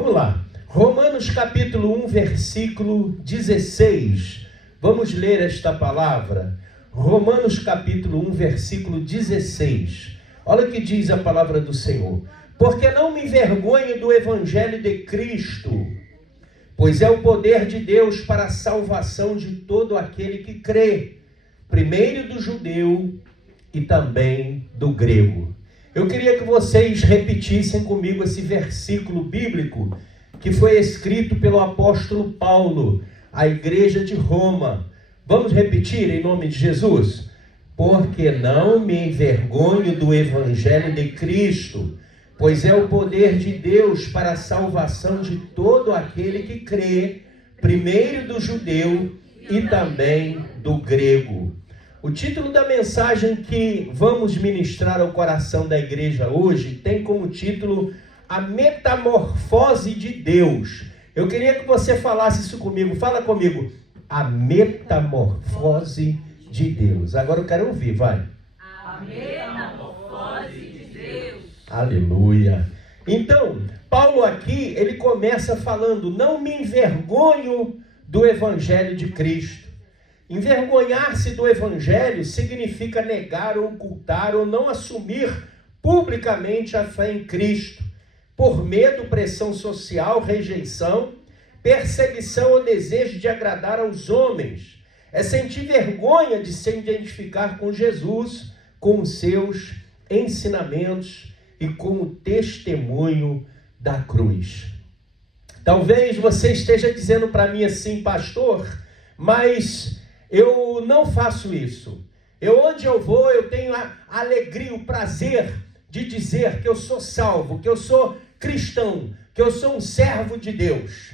Vamos lá. Romanos capítulo 1, versículo 16. Vamos ler esta palavra. Romanos capítulo 1, versículo 16. Olha o que diz a palavra do Senhor. Porque não me envergonho do evangelho de Cristo, pois é o poder de Deus para a salvação de todo aquele que crê, primeiro do judeu e também do grego. Eu queria que vocês repetissem comigo esse versículo bíblico que foi escrito pelo apóstolo Paulo à igreja de Roma. Vamos repetir em nome de Jesus? Porque não me envergonho do evangelho de Cristo, pois é o poder de Deus para a salvação de todo aquele que crê, primeiro do judeu e também do grego. O título da mensagem que vamos ministrar ao coração da igreja hoje tem como título A Metamorfose de Deus. Eu queria que você falasse isso comigo. Fala comigo. A metamorfose de Deus. Agora eu quero ouvir, vai. A metamorfose de Deus. Aleluia. Então, Paulo aqui, ele começa falando, não me envergonho do evangelho de Cristo. Envergonhar-se do evangelho significa negar, ocultar ou não assumir publicamente a fé em Cristo, por medo, pressão social, rejeição, perseguição ou desejo de agradar aos homens. É sentir vergonha de se identificar com Jesus, com os seus ensinamentos e com o testemunho da cruz. Talvez você esteja dizendo para mim assim, pastor, mas eu não faço isso. Onde eu vou, eu tenho a alegria, o prazer de dizer que eu sou salvo, que eu sou cristão, que eu sou um servo de Deus.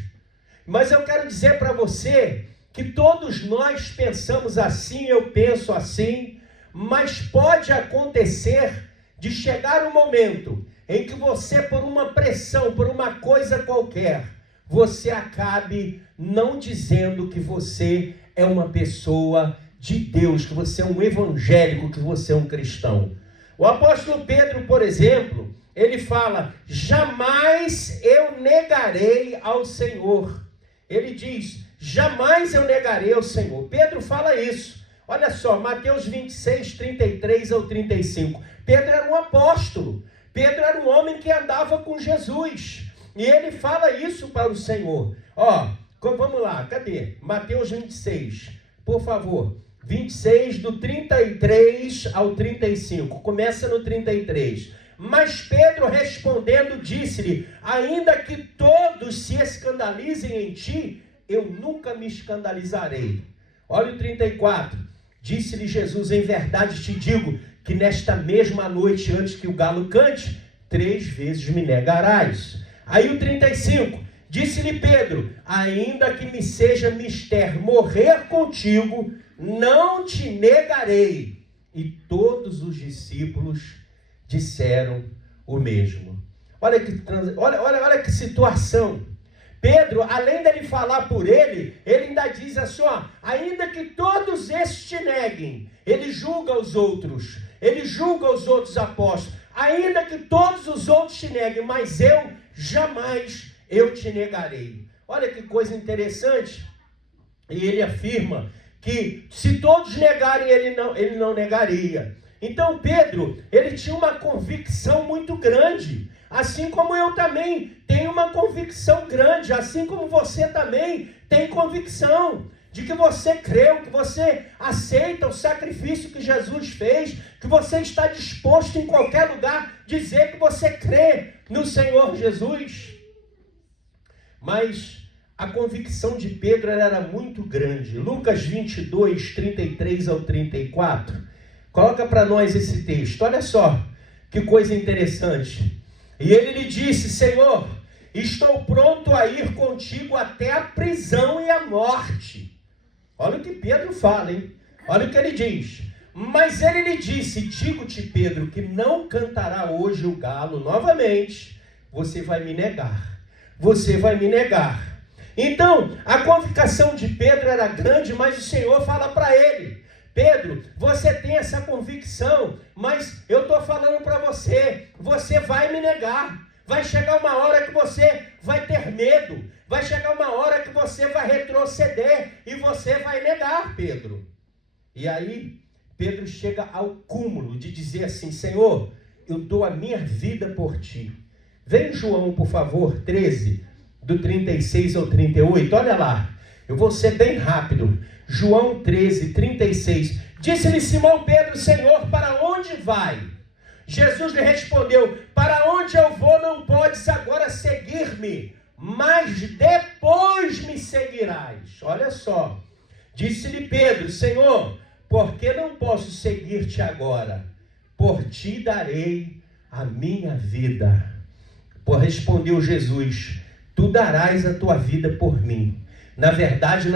Mas eu quero dizer para você que todos nós pensamos assim, eu penso assim, mas pode acontecer de chegar um momento em que você, por uma pressão, por uma coisa qualquer, você acabe não dizendo que você é uma pessoa de Deus, que você é um evangélico, que você é um cristão. O apóstolo Pedro, por exemplo, ele fala, jamais eu negarei ao Senhor. Ele diz, jamais eu negarei ao Senhor. Pedro fala isso. Olha só, Mateus 26, 33 ao 35. Pedro era um apóstolo. Pedro era um homem que andava com Jesus. E ele fala isso para o Senhor. Ó, vamos lá, cadê? Mateus 26, por favor. 26, do 33 ao 35. Começa no 33. Mas Pedro respondendo disse-lhe, ainda que todos se escandalizem em ti, eu nunca me escandalizarei. Olha o 34. Disse-lhe Jesus, em verdade te digo, que nesta mesma noite, antes que o galo cante, 3 vezes me negarás. Aí o 35. Disse-lhe Pedro, ainda que me seja mister morrer contigo, não te negarei. E todos os discípulos disseram o mesmo. Olha que situação. Pedro, além dele falar por ele ainda diz assim, ó, ainda que todos estes te neguem, ele julga os outros, ele julga os outros apóstolos, ainda que todos os outros te neguem, mas eu jamais eu te negarei. Olha que coisa interessante. E ele afirma que se todos negarem, ele não negaria. Então Pedro, ele tinha uma convicção muito grande, assim como eu também tenho uma convicção grande, assim como você também tem convicção de que você creu, que você aceita o sacrifício que Jesus fez, que você está disposto em qualquer lugar dizer que você crê no Senhor Jesus. Mas a convicção de Pedro era muito grande. Lucas 22, 33 ao 34. Coloca para nós esse texto. Olha só, que coisa interessante. E ele lhe disse, Senhor, estou pronto a ir contigo até a prisão e a morte. Olha o que Pedro fala, hein? Olha o que ele diz. Mas ele lhe disse, digo-te, Pedro, que não cantará hoje o galo novamente. Você vai me negar. Você vai me negar. Então, a convicção de Pedro era grande, mas o Senhor fala para ele, Pedro, você tem essa convicção, mas eu estou falando para você, você vai me negar. Vai chegar uma hora que você vai ter medo. Vai chegar uma hora que você vai retroceder e você vai negar, Pedro. E aí, Pedro chega ao cúmulo de dizer assim: Senhor, eu dou a minha vida por ti. Vem João, por favor, 13, do 36 ao 38. Olha lá, eu vou ser bem rápido. João 13, 36. Disse-lhe Simão Pedro: Senhor, para onde vai? Jesus lhe respondeu: para onde eu vou não podes agora seguir-me, mas depois me seguirás. Olha só, disse-lhe Pedro: Senhor, por que não posso seguir-te agora? Por ti darei a minha vida. Respondeu Jesus: tu darás a tua vida por mim. Na verdade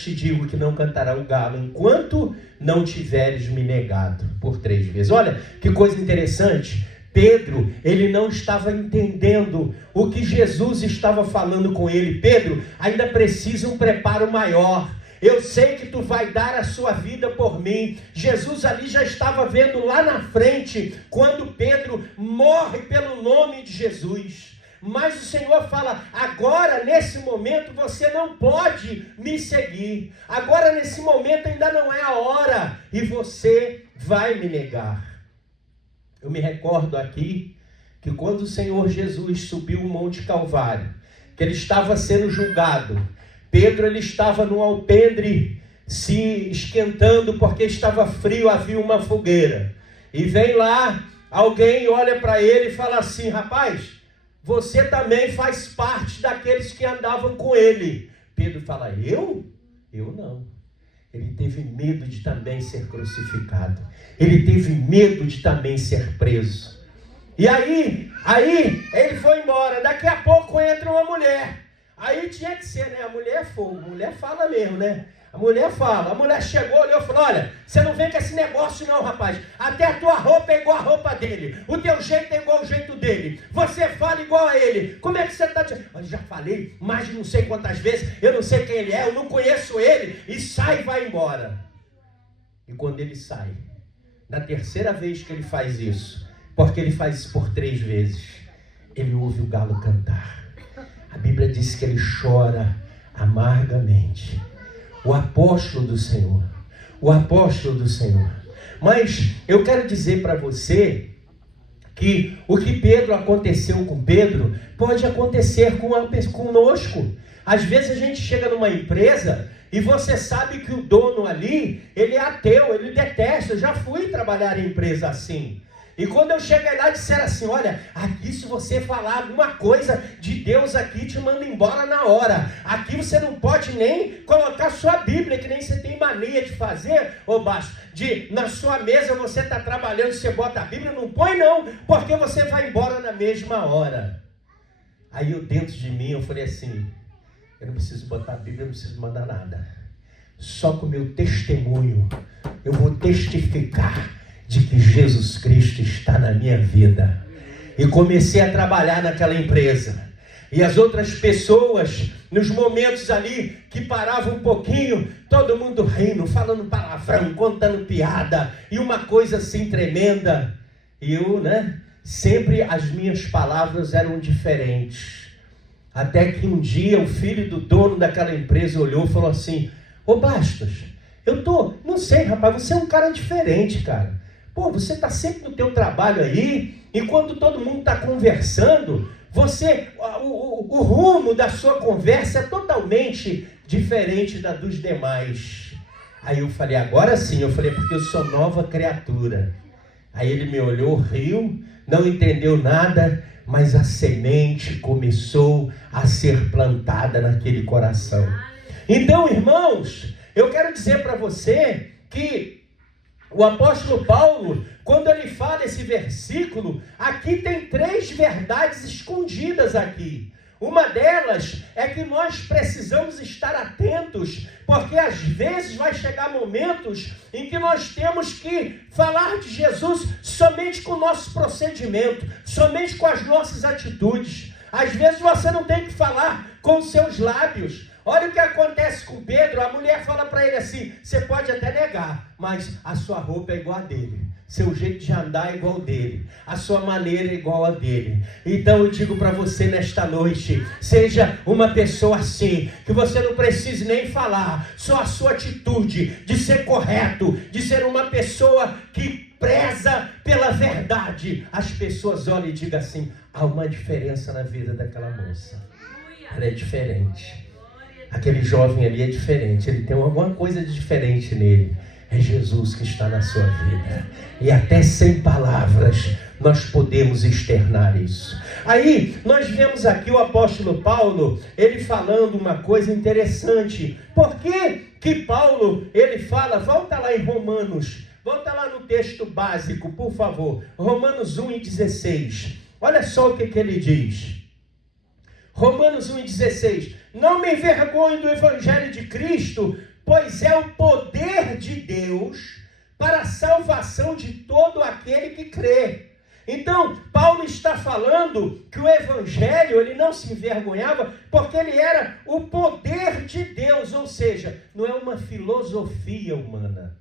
te digo que não cantará o galo enquanto não tiveres me negado por 3 vezes. Olha que coisa interessante. Pedro, ele não estava entendendo o que Jesus estava falando com ele. Pedro, ainda precisa um preparo maior. Eu sei que tu vai dar a sua vida por mim. Jesus ali já estava vendo lá na frente, quando Pedro morre pelo nome de Jesus. Mas o Senhor fala: agora, nesse momento, você não pode me seguir. Agora, nesse momento, ainda não é a hora. E você vai me negar. Eu me recordo aqui que quando o Senhor Jesus subiu o Monte Calvário, que ele estava sendo julgado, Pedro, ele estava no alpendre se esquentando porque estava frio, havia uma fogueira. E vem lá, alguém olha para ele e fala assim: rapaz, você também faz parte daqueles que andavam com ele. Pedro fala: eu? Eu não. Ele teve medo de também ser crucificado. Ele teve medo de também ser preso. E aí ele foi embora. Daqui a pouco entra uma mulher. Aí tinha que ser, né? A mulher é fogo. A mulher fala mesmo, né? A mulher fala. A mulher chegou, olhou e falou: olha, você não vem com esse negócio não, rapaz. Até a tua roupa é igual a roupa dele. O teu jeito é igual ao jeito dele. Você fala igual a ele. Como é que você está... Eu já falei mais de não sei quantas vezes. Eu não sei quem ele é, eu não conheço ele. E sai e vai embora. E quando ele sai, na terceira vez que ele faz isso, porque ele faz isso por 3 vezes, ele ouve o galo cantar. A Bíblia diz que ele chora amargamente. O apóstolo do Senhor. Mas eu quero dizer para você que o que aconteceu com Pedro pode acontecer conosco. Às vezes a gente chega numa empresa e você sabe que o dono ali, ele é ateu, ele detesta. Eu já fui trabalhar em empresa assim. E quando eu cheguei lá, disseram assim: olha, aqui se você falar alguma coisa de Deus aqui, te manda embora na hora. Aqui você não pode nem colocar sua Bíblia, que nem você tem mania de fazer, ô Baixo, na sua mesa você está trabalhando, você bota a Bíblia, não põe não, porque você vai embora na mesma hora. Aí eu dentro de mim, eu falei assim: eu não preciso botar a Bíblia, eu não preciso mandar nada. Só com o meu testemunho, eu vou testificar de que Jesus Cristo está na minha vida. E comecei a trabalhar naquela empresa. E as outras pessoas, nos momentos ali que paravam um pouquinho, todo mundo rindo, falando palavrão, contando piada, e uma coisa assim tremenda. E eu, sempre as minhas palavras eram diferentes. Até que um dia o filho do dono daquela empresa olhou e falou assim: ô Bastos, não sei, rapaz, você é um cara diferente, cara. Pô, você está sempre no teu trabalho aí, enquanto todo mundo está conversando, o rumo da sua conversa é totalmente diferente da dos demais. Aí eu falei: agora sim, porque eu sou nova criatura. Aí ele me olhou, riu, não entendeu nada, mas a semente começou a ser plantada naquele coração. Então, irmãos, eu quero dizer para você que o apóstolo Paulo, quando ele fala esse versículo, aqui tem 3 verdades escondidas aqui. Uma delas é que nós precisamos estar atentos, porque às vezes vai chegar momentos em que nós temos que falar de Jesus somente com o nosso procedimento, somente com as nossas atitudes. Às vezes você não tem que falar com os seus lábios. Olha o que acontece com Pedro. A mulher fala para ele assim: você pode até negar, mas a sua roupa é igual a dele, seu jeito de andar é igual dele, a sua maneira é igual a dele. Então eu digo para você nesta noite: seja uma pessoa assim, que você não precise nem falar, só a sua atitude de ser correto, de ser uma pessoa que preza pela verdade, as pessoas olham e digam assim: há uma diferença na vida daquela moça, ela é diferente, aquele jovem ali é diferente, ele tem alguma coisa de diferente nele. É Jesus que está na sua vida. E até sem palavras nós podemos externar isso. Aí nós vemos aqui o apóstolo Paulo, ele falando uma coisa interessante. Por que Paulo, ele fala, volta lá em Romanos, volta lá no texto básico, por favor. Romanos 1:16. Olha só o que ele diz. Romanos 1:16. Não me envergonho do evangelho de Cristo, pois é o poder de Deus para a salvação de todo aquele que crê. Então, Paulo está falando que o evangelho, ele não se envergonhava, porque ele era o poder de Deus, ou seja, não é uma filosofia humana,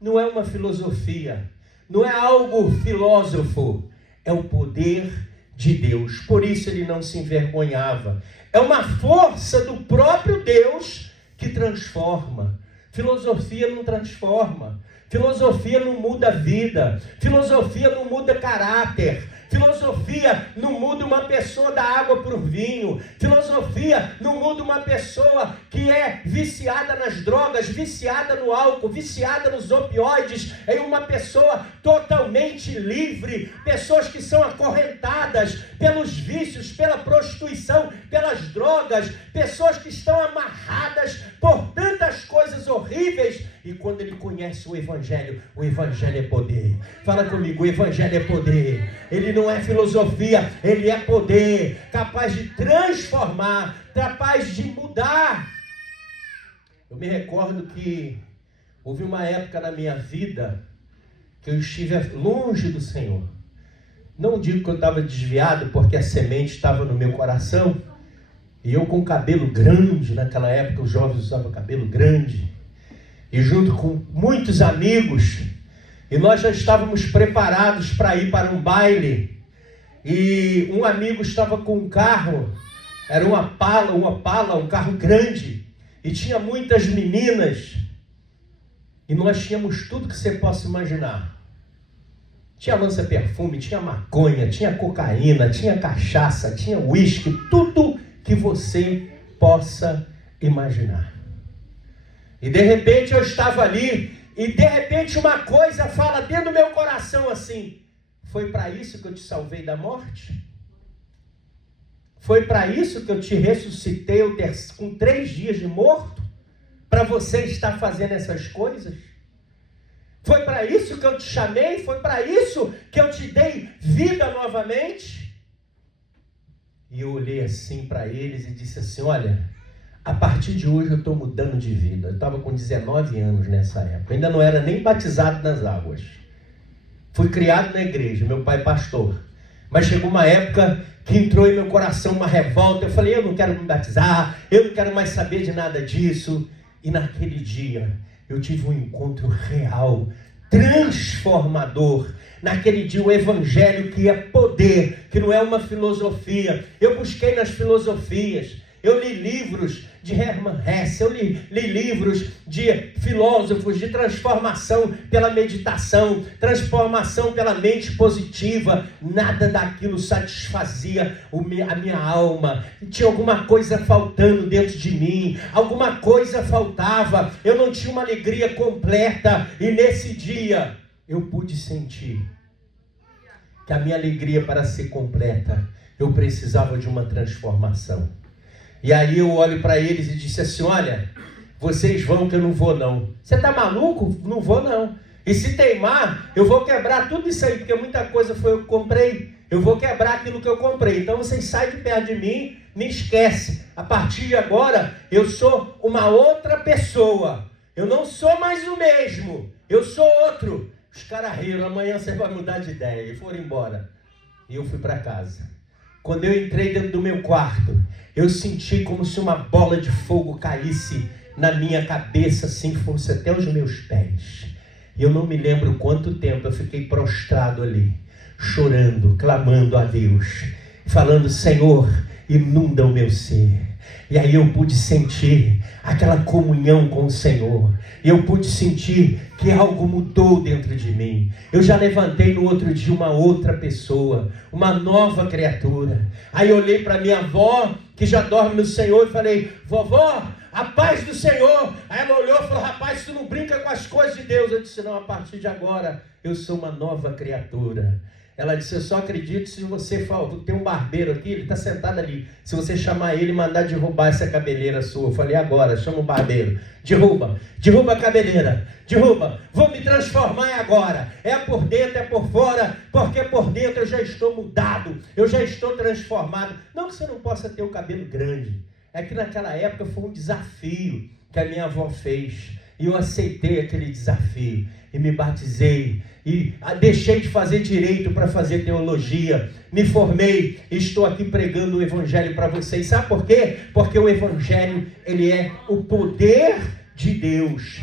não é uma filosofia, não é algo filósofo, é o poder de Deus. Por isso ele não se envergonhava. É uma força do próprio Deus que transforma. Filosofia não transforma. Filosofia não muda a vida. Filosofia não muda caráter. Filosofia não muda uma pessoa da água para o vinho. Filosofia não muda uma pessoa que é viciada nas drogas, viciada no álcool, viciada nos opioides, em uma pessoa totalmente livre. Pessoas que são acorrentadas pelos vícios, pela prostituição, pelas drogas. Pessoas que estão amarradas por tantas coisas horríveis. E quando ele conhece o Evangelho é poder. Fala comigo, o Evangelho é poder. Ele não é filosofia, ele é poder. Capaz de transformar, capaz de mudar. Eu me recordo que houve uma época na minha vida que eu estive longe do Senhor. Não digo que eu estava desviado, porque a semente estava no meu coração. E eu com cabelo grande, naquela época os jovens usavam cabelo grande. E junto com muitos amigos, e nós já estávamos preparados para ir para um baile, e um amigo estava com um carro, era um Opala, um carro grande, e tinha muitas meninas, e nós tínhamos tudo que você possa imaginar. Tinha lança-perfume, tinha maconha, tinha cocaína, tinha cachaça, tinha uísque, tudo que você possa imaginar. E de repente eu estava ali, e de repente uma coisa fala dentro do meu coração assim: foi para isso que eu te salvei da morte? Foi para isso que eu te ressuscitei com 3 dias de morto? Para você estar fazendo essas coisas? Foi para isso que eu te chamei? Foi para isso que eu te dei vida novamente? E eu olhei assim para eles e disse assim: olha, a partir de hoje eu estou mudando de vida. Eu estava com 19 anos nessa época. Ainda não era nem batizado nas águas. Fui criado na igreja, meu pai pastor. Mas chegou uma época que entrou em meu coração uma revolta. Eu falei: eu não quero me batizar, eu não quero mais saber de nada disso. E naquele dia eu tive um encontro real, transformador. Naquele dia o evangelho que é poder, que não é uma filosofia. Eu busquei nas filosofias. Eu li livros de Hermann Hesse, eu li livros de filósofos de transformação pela meditação, transformação pela mente positiva. Nada daquilo satisfazia a minha alma. Tinha alguma coisa faltando dentro de mim, alguma coisa faltava. Eu não tinha uma alegria completa. E nesse dia eu pude sentir que a minha alegria, para ser completa, eu precisava de uma transformação. E aí eu olho para eles e disse assim: olha, vocês vão que eu não vou não. Você está maluco? Não vou não. E se teimar, eu vou quebrar tudo isso aí, porque muita coisa foi eu que comprei. Eu vou quebrar aquilo que eu comprei. Então vocês saem de perto de mim, me esquece. A partir de agora, eu sou uma outra pessoa. Eu não sou mais o mesmo. Eu sou outro. Os caras riram: amanhã você vai mudar de ideia. E foram embora. E eu fui para casa. quando eu entrei dentro do meu quarto, eu senti como se uma bola de fogo caísse na minha cabeça, assim, fosse até os meus pés. E eu não me lembro quanto tempo eu fiquei prostrado ali, chorando, clamando a Deus, falando: Senhor, inunda o meu ser. E aí eu pude sentir aquela comunhão com o Senhor. Eu pude sentir que algo mudou dentro de mim. Eu já levantei no outro dia uma outra pessoa, uma nova criatura. Aí eu olhei para minha avó, que já dorme no Senhor, e falei: vovó, a paz do Senhor. Aí ela olhou e falou: rapaz, tu não brinca com as coisas de Deus. Eu disse: não, a partir de agora eu sou uma nova criatura. Ela disse: eu só acredito se você for. Tem um barbeiro aqui, ele está sentado ali. Se você chamar ele e mandar derrubar essa cabeleira sua. Eu falei: agora, chama o barbeiro. Derruba a cabeleira. Derruba. Vou me transformar agora. É por dentro, é por fora. Porque por dentro eu já estou mudado. Eu já estou transformado. Não que você não possa ter o cabelo grande. É que naquela época foi um desafio que a minha avó fez. E eu aceitei aquele desafio. E me batizei. E deixei de fazer direito para fazer teologia. Me formei e estou aqui pregando o Evangelho para vocês. Sabe por quê? Porque o Evangelho, ele é o poder de Deus.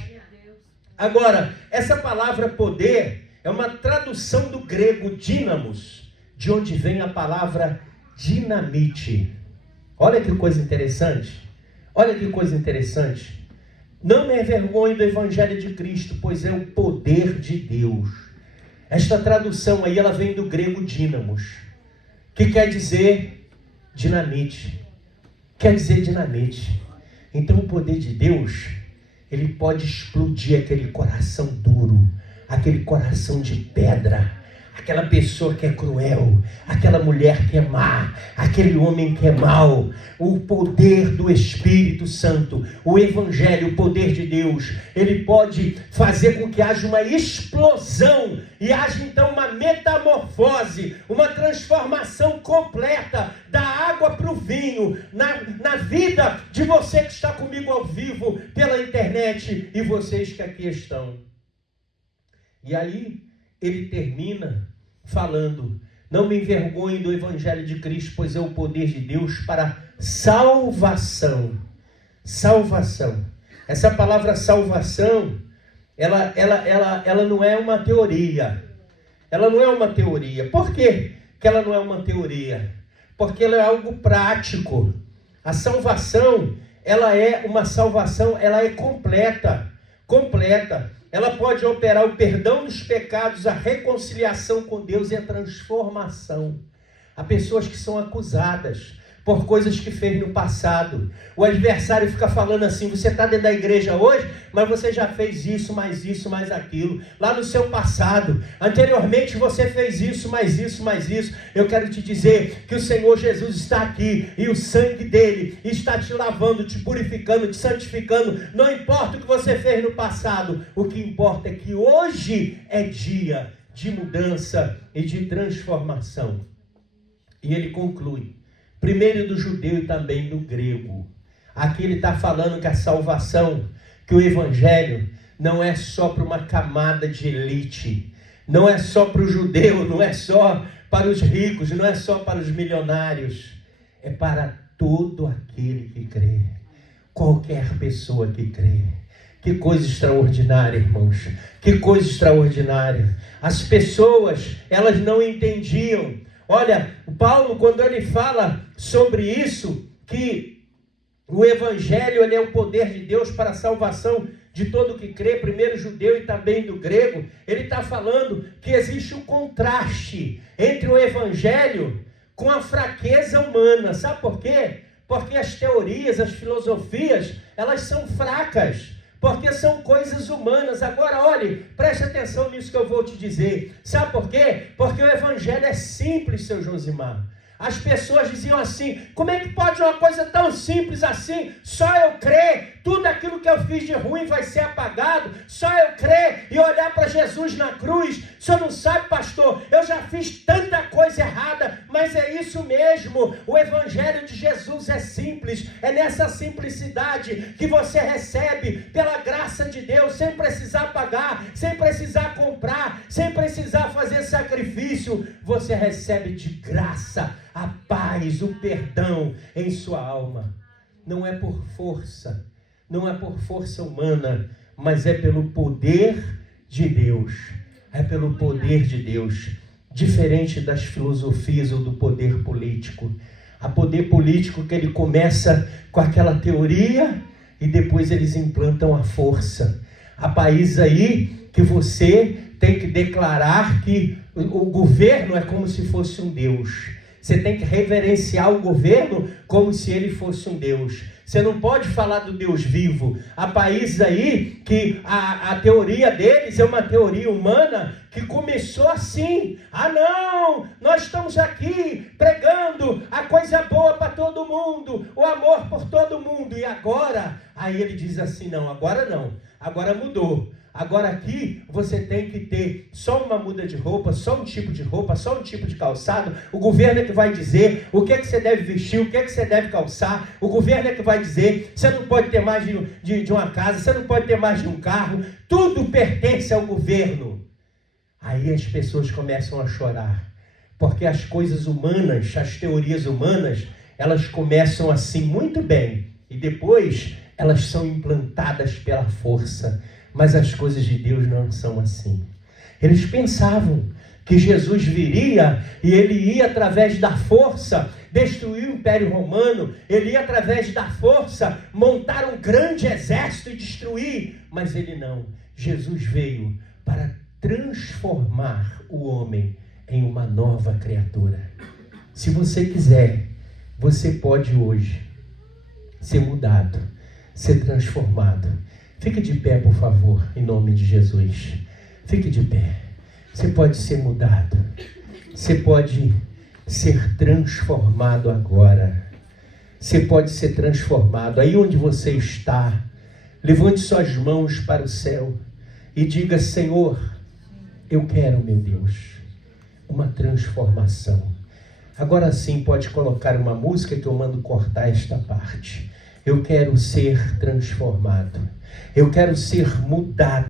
Agora, essa palavra poder é uma tradução do grego dínamos, de onde vem a palavra dinamite. Olha que coisa interessante. Olha que coisa interessante. Não me envergonhe do Evangelho de Cristo, pois é o poder de Deus. Esta tradução aí, ela vem do grego dínamos, que quer dizer dinamite. Quer dizer dinamite. Então o poder de Deus, ele pode explodir aquele coração duro, aquele coração de pedra, aquela pessoa que é cruel, aquela mulher que é má, aquele homem que é mau. O poder do Espírito Santo, o Evangelho, o poder de Deus, ele pode fazer com que haja uma explosão e haja então uma metamorfose, uma transformação completa da água para o vinho, na vida de você que está comigo ao vivo pela internet e vocês que aqui estão. E aí ele termina falando: não me envergonhe do Evangelho de Cristo, pois é o poder de Deus para salvação. Salvação. Essa palavra salvação, ela não é uma teoria. Ela não é uma teoria. Por quê que ela não é uma teoria? Porque ela é algo prático. A salvação, ela é uma salvação, ela é completa. Completa. Ela pode operar o perdão dos pecados, a reconciliação com Deus e a transformação. Há pessoas que são acusadas por coisas que fez no passado. O adversário fica falando assim: você está dentro da igreja hoje, mas você já fez isso, mais aquilo. Lá no seu passado, anteriormente você fez isso, mais isso, mais isso. Eu quero te dizer que o Senhor Jesus está aqui e o sangue dele está te lavando, te purificando, te santificando. Não importa o que você fez no passado, o que importa é que hoje é dia de mudança e de transformação. E ele conclui: primeiro do judeu e também do grego. Aqui ele está falando que a salvação, que o Evangelho não é só para uma camada de elite, não é só para o judeu, não é só para os ricos, não é só para os milionários, é para todo aquele que crê, qualquer pessoa que crê. Que coisa extraordinária, irmãos, que coisa extraordinária. As pessoas, elas não entendiam. Olha, Paulo, quando ele fala sobre isso, que o Evangelho, ele é o poder de Deus para a salvação de todo que crê, primeiro judeu e também do grego, ele está falando que existe um contraste entre o Evangelho com a fraqueza humana. Sabe por quê? Porque as teorias, as filosofias, elas são fracas. Porque são coisas humanas. Agora, olhe, preste atenção nisso que eu vou te dizer. Sabe por quê? Porque o Evangelho é simples, seu Josimar. As pessoas diziam assim: como é que pode uma coisa tão simples assim? Só eu crer, tudo aquilo que eu fiz de ruim vai ser apagado. Só eu crer e olhar para Jesus na cruz. O senhor não sabe, pastor, eu já fiz tanta coisa errada, mas é isso mesmo. O Evangelho de Jesus é simples. É nessa simplicidade que você recebe pela graça de Deus, sem precisar pagar, sem precisar comprar, sem precisar fazer sacrifício. Você recebe de graça a paz, o perdão em sua alma. Não é por força, não é por força humana, mas é pelo poder de Deus. É pelo poder de Deus. Diferente das filosofias ou do poder político. A poder político que ele começa com aquela teoria e depois eles implantam a força. Há países aí que você tem que declarar que o governo é como se fosse um Deus. Você tem que reverenciar o governo como se ele fosse um Deus. Você não pode falar do Deus vivo. Há países aí que a teoria deles é uma teoria humana que começou assim. Ah não, nós estamos aqui pregando a coisa boa para todo mundo, o amor por todo mundo. E agora, aí ele diz assim, não, agora mudou. Agora aqui você tem que ter só uma muda de roupa, só um tipo de roupa, só um tipo de calçado. O governo é que vai dizer o que é que você deve vestir, o que é que você deve calçar. O governo é que vai dizer, você não pode ter mais de uma casa, você não pode ter mais de um carro. Tudo pertence ao governo. Aí as pessoas começam a chorar. Porque as coisas humanas, as teorias humanas, elas começam assim muito bem. E depois elas são implantadas pela força. Mas as coisas de Deus não são assim. Eles pensavam que Jesus viria e ele ia através da força destruir o Império Romano. Ele ia através da força montar um grande exército e destruir. Mas ele não. Jesus veio para transformar o homem em uma nova criatura. Se você quiser, você pode hoje ser mudado, ser transformado. Fique de pé, por favor, em nome de Jesus. Fique de pé. Você pode ser mudado. Você pode ser transformado agora. Você pode ser transformado. Aí onde você está, levante suas mãos para o céu e diga, Senhor, eu quero, meu Deus, uma transformação. Agora sim, pode colocar uma música que eu mando cortar esta parte. Eu quero ser transformado. Eu quero ser mudado.